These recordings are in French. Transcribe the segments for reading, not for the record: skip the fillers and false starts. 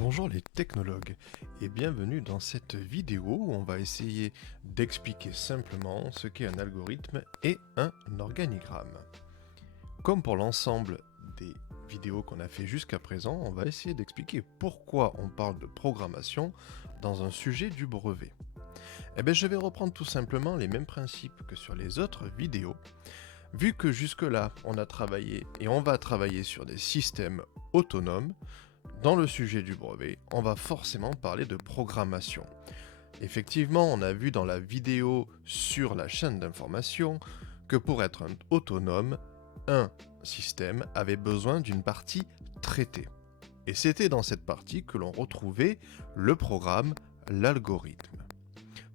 Bonjour les technologues et bienvenue dans cette vidéo où on va essayer d'expliquer simplement ce qu'est un algorithme et un organigramme. Comme pour l'ensemble des vidéos qu'on a fait jusqu'à présent, on va essayer d'expliquer pourquoi on parle de programmation dans un sujet du brevet. Je vais reprendre tout simplement les mêmes principes que sur les autres vidéos. Vu que jusque-là, on a travaillé et on va travailler sur des systèmes autonomes, dans le sujet du brevet, on va forcément parler de programmation. Effectivement, on a vu dans la vidéo sur la chaîne d'information que pour être autonome, un système avait besoin d'une partie traitée. Et c'était dans cette partie que l'on retrouvait le programme, l'algorithme.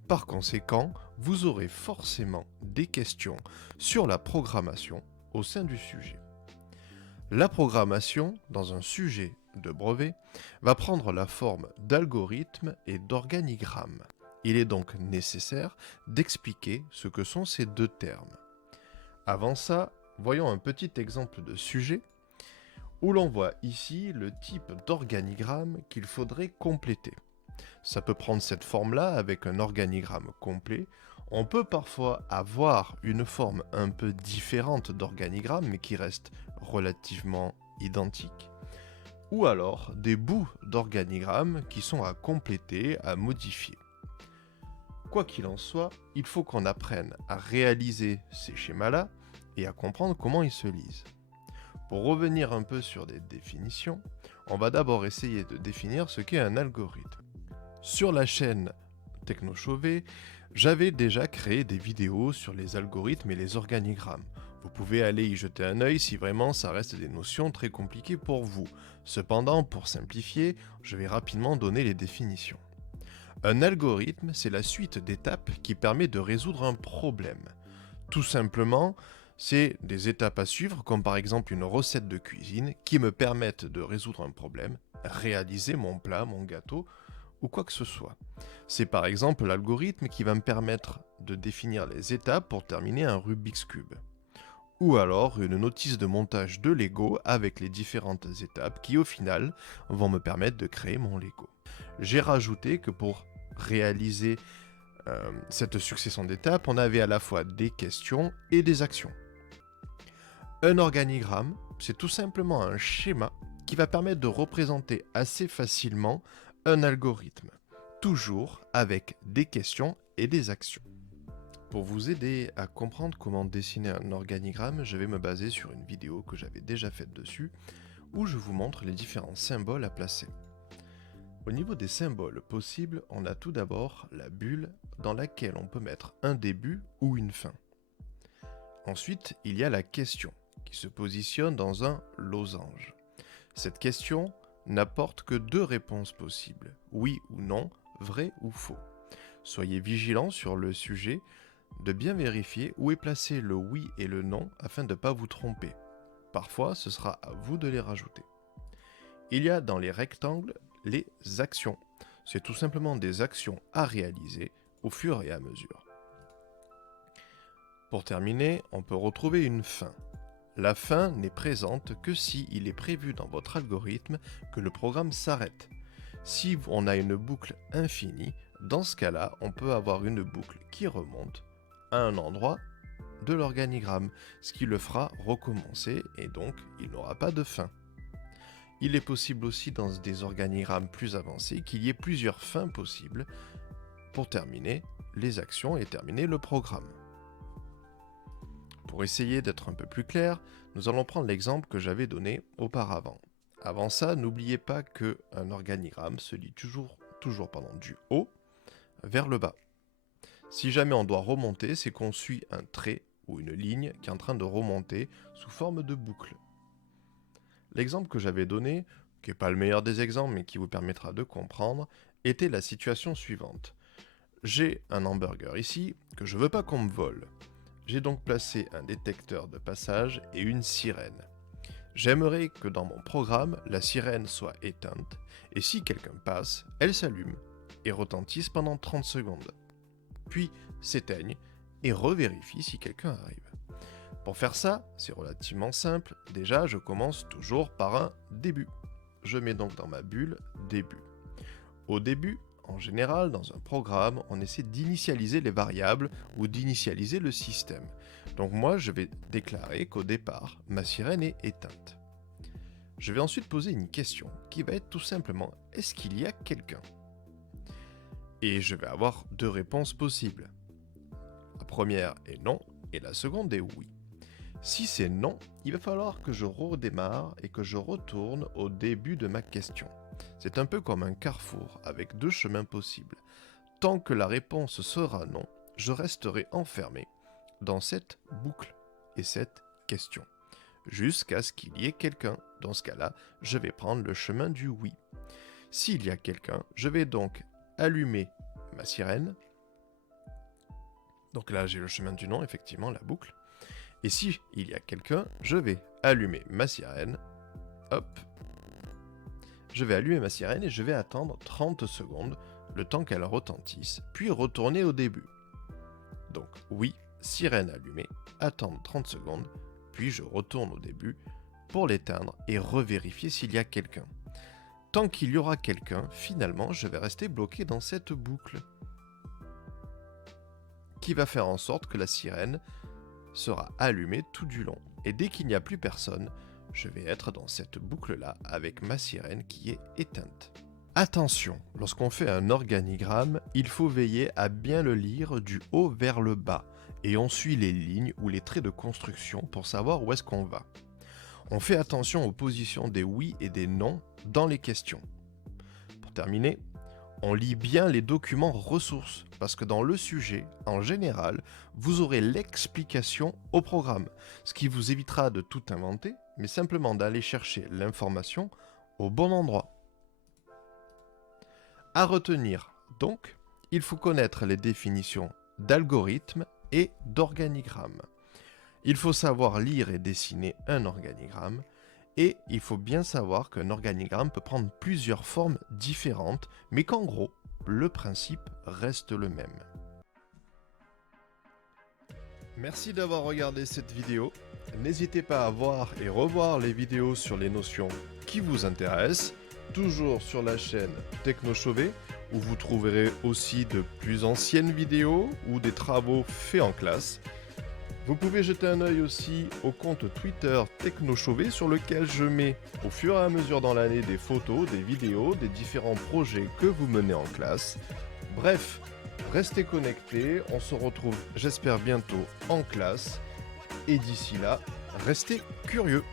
Par conséquent, vous aurez forcément des questions sur la programmation au sein du sujet. La programmation, dans un sujet de brevet, va prendre la forme d'algorithmes et d'organigrammes. Il est donc nécessaire d'expliquer ce que sont ces deux termes. Avant ça, voyons un petit exemple de sujet où l'on voit ici le type d'organigramme qu'il faudrait compléter. Ça peut prendre cette forme-là avec un organigramme complet. On peut parfois avoir une forme un peu différente d'organigramme, mais qui reste relativement identique. Ou alors des bouts d'organigramme qui sont à compléter, à modifier. Quoi qu'il en soit, il faut qu'on apprenne à réaliser ces schémas-là et à comprendre comment ils se lisent. Pour revenir un peu sur des définitions, on va d'abord essayer de définir ce qu'est un algorithme. Sur la chaîne TechnoChauvet, j'avais déjà créé des vidéos sur les algorithmes et les organigrammes. Vous pouvez aller y jeter un œil si vraiment ça reste des notions très compliquées pour vous. Cependant, pour simplifier, je vais rapidement donner les définitions. Un algorithme, c'est la suite d'étapes qui permet de résoudre un problème. Tout simplement, c'est des étapes à suivre, comme par exemple une recette de cuisine, qui me permettent de résoudre un problème, réaliser mon plat, mon gâteau, ou quoi que ce soit. C'est par exemple l'algorithme qui va me permettre de définir les étapes pour terminer un Rubik's Cube. Ou alors une notice de montage de Lego avec les différentes étapes qui au final vont me permettre de créer mon Lego. J'ai rajouté que pour réaliser cette succession d'étapes, on avait à la fois des questions et des actions. Un organigramme, c'est tout simplement un schéma qui va permettre de représenter assez facilement un algorithme, toujours avec des questions et des actions. Pour vous aider à comprendre comment dessiner un organigramme, je vais me baser sur une vidéo que j'avais déjà faite dessus, où je vous montre les différents symboles à placer. Au niveau des symboles possibles, on a tout d'abord la bulle dans laquelle on peut mettre un début ou une fin. Ensuite, il y a la question, qui se positionne dans un losange. Cette question n'apporte que deux réponses possibles, oui ou non, vrai ou faux. Soyez vigilants sur le sujet de bien vérifier où est placé le oui et le non afin de ne pas vous tromper. Parfois, ce sera à vous de les rajouter. Il y a dans les rectangles les actions. C'est tout simplement des actions à réaliser au fur et à mesure. Pour terminer, on peut retrouver une fin. La fin n'est présente que si il est prévu dans votre algorithme que le programme s'arrête. Si on a une boucle infinie, dans ce cas-là, on peut avoir une boucle qui remonte à un endroit de l'organigramme, ce qui le fera recommencer et donc il n'aura pas de fin. Il est possible aussi dans des organigrammes plus avancés qu'il y ait plusieurs fins possibles pour terminer les actions et terminer le programme. Pour essayer d'être un peu plus clair, nous allons prendre l'exemple que j'avais donné auparavant. Avant ça, n'oubliez pas qu'un organigramme se lit toujours du haut vers le bas. Si jamais on doit remonter, c'est qu'on suit un trait ou une ligne qui est en train de remonter sous forme de boucle. L'exemple que j'avais donné, qui n'est pas le meilleur des exemples mais qui vous permettra de comprendre, était la situation suivante. J'ai un hamburger ici que je ne veux pas qu'on me vole. J'ai donc placé un détecteur de passage et une sirène. J'aimerais que dans mon programme, la sirène soit éteinte, et si quelqu'un passe, elle s'allume et retentisse pendant 30 secondes. Puis s'éteigne et revérifie si quelqu'un arrive. Pour faire ça, c'est relativement simple. Déjà, je commence toujours par un début. je mets donc dans ma bulle début. Au début, en général, dans un programme, on essaie d'initialiser les variables ou d'initialiser le système. Donc moi, je vais déclarer qu'au départ, ma sirène est éteinte. Je vais ensuite poser une question qui va être tout simplement « Est-ce qu'il y a quelqu'un ?» Et je vais avoir deux réponses possibles. La première est non et la seconde est oui. Si c'est non, il va falloir que je redémarre et que je retourne au début de ma question. C'est un peu comme un carrefour avec deux chemins possibles. Tant que la réponse sera non, je resterai enfermé dans cette boucle et cette question, jusqu'à ce qu'il y ait quelqu'un. Dans ce cas-là, je vais prendre le chemin du oui. S'il y a quelqu'un, je vais donc allumer ma sirène. Donc là, j'ai le chemin du non, effectivement, la boucle. Et si il y a quelqu'un, je vais allumer ma sirène. Hop. Je vais allumer ma sirène et je vais attendre 30 secondes, le temps qu'elle retentisse, puis retourner au début. Donc oui, sirène allumée, attendre 30 secondes, puis je retourne au début pour l'éteindre et revérifier s'il y a quelqu'un. Tant qu'il y aura quelqu'un, finalement, je vais rester bloqué dans cette boucle qui va faire en sorte que la sirène sera allumée tout du long. Et dès qu'il n'y a plus personne, je vais être dans cette boucle-là avec ma sirène qui est éteinte. Attention, lorsqu'on fait un organigramme, il faut veiller à bien le lire du haut vers le bas et on suit les lignes ou les traits de construction pour savoir où est-ce qu'on va. On fait attention aux positions des oui et des non dans les questions. Pour terminer, on lit bien les documents ressources parce que dans le sujet, en général, vous aurez l'explication au programme, ce qui vous évitera de tout inventer, mais simplement d'aller chercher l'information au bon endroit. À retenir, donc, il faut connaître les définitions d'algorithme et d'organigramme. Il faut savoir lire et dessiner un organigramme, et il faut bien savoir qu'un organigramme peut prendre plusieurs formes différentes, mais qu'en gros, le principe reste le même. Merci d'avoir regardé cette vidéo. N'hésitez pas à voir et revoir les vidéos sur les notions qui vous intéressent, toujours sur la chaîne TechnoChauvet, où vous trouverez aussi de plus anciennes vidéos ou des travaux faits en classe. Vous pouvez jeter un œil aussi au compte Twitter TechnoChauvet sur lequel je mets au fur et à mesure dans l'année des photos, des vidéos, des différents projets que vous menez en classe. Bref, restez connectés, on se retrouve j'espère bientôt en classe et d'ici là, restez curieux.